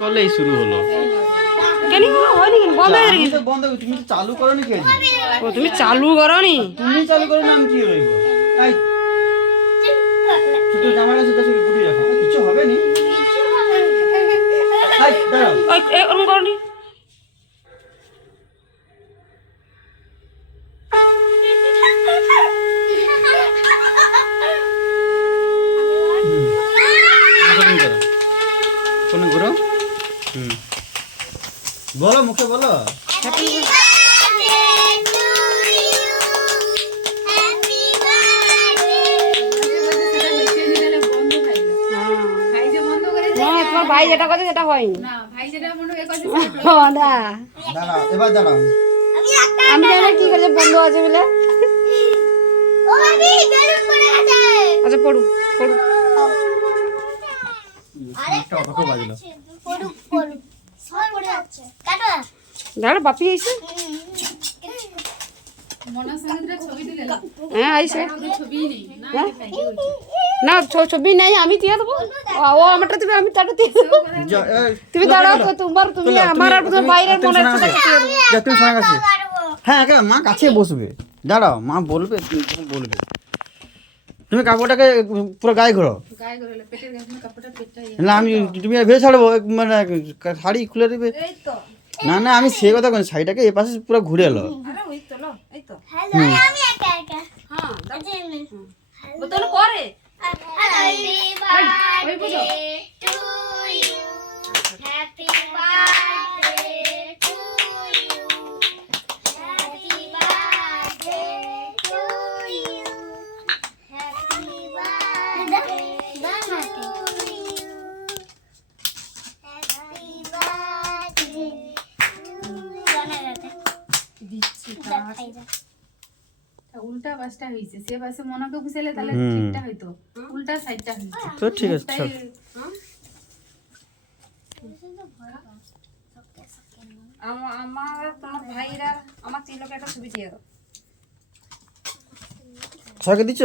করলেই শুরু হলো। কেন হয়নি কেন বন্ধ হয়ে গেছে? বন্ধ তুমি তো চালু করো নি কি আজ? ও তুমি চালু করনি? তুমি চালু করো না আমি কি করব? এই ছোট জামাটা সেটা শুরু করে রাখো। কিছু হবে নি। এই দাঁড়াও। ওই ওরকম করনি? রেকর্ডিং করো। কোন ঘুরো? বলো মুখে বলো। তোমার ভাই যেটা কথা সেটা হয়নি। না দাঁড়াও এবার দাঁড়াও। আমি জানি কি করে বন্ধ আছে বলে। আচ্ছা পড়ু পড়ু। একটা অবাক বাজলো। দাঁড়া বাপি আইছে। হ্যাঁ আইছে। না ছবি নেই আমি দিয়ে দেবো। ও আমারটা তুমি আমি তারটা দিয়ে দেবো। তুমি দাঁড়াও তো তোমার তুমি আমার আর তোমার বাইরের মনে হচ্ছে দিয়ে দেবো। তুমি শোনা গেছে। হ্যাঁ মা কাছে বসবে। দাঁড়াও মা বলবে তুমি বলবে। তুমি কাপড়টাকে পুরো গায়ে ঘোরো। না আমি তুমি ভেবে ছাড়বো মানে শাড়ি খুলে দেবে। না না আমি সে কথা বলছি শাড়িটাকে এ পাশে পুরো ঘুরে এলো। উল্টা পাশটা হইছে সে পাশে মনাকে ঘুষাইলে তাহলে ঠিকটা হইতো উল্টা সাইডটা হইছে তো ঠিক আছে চল। আমার তোমার ভাইরা আমার তিলকে একটা ছবি দিয়ে দাও। সবাইকে দিচ্ছ?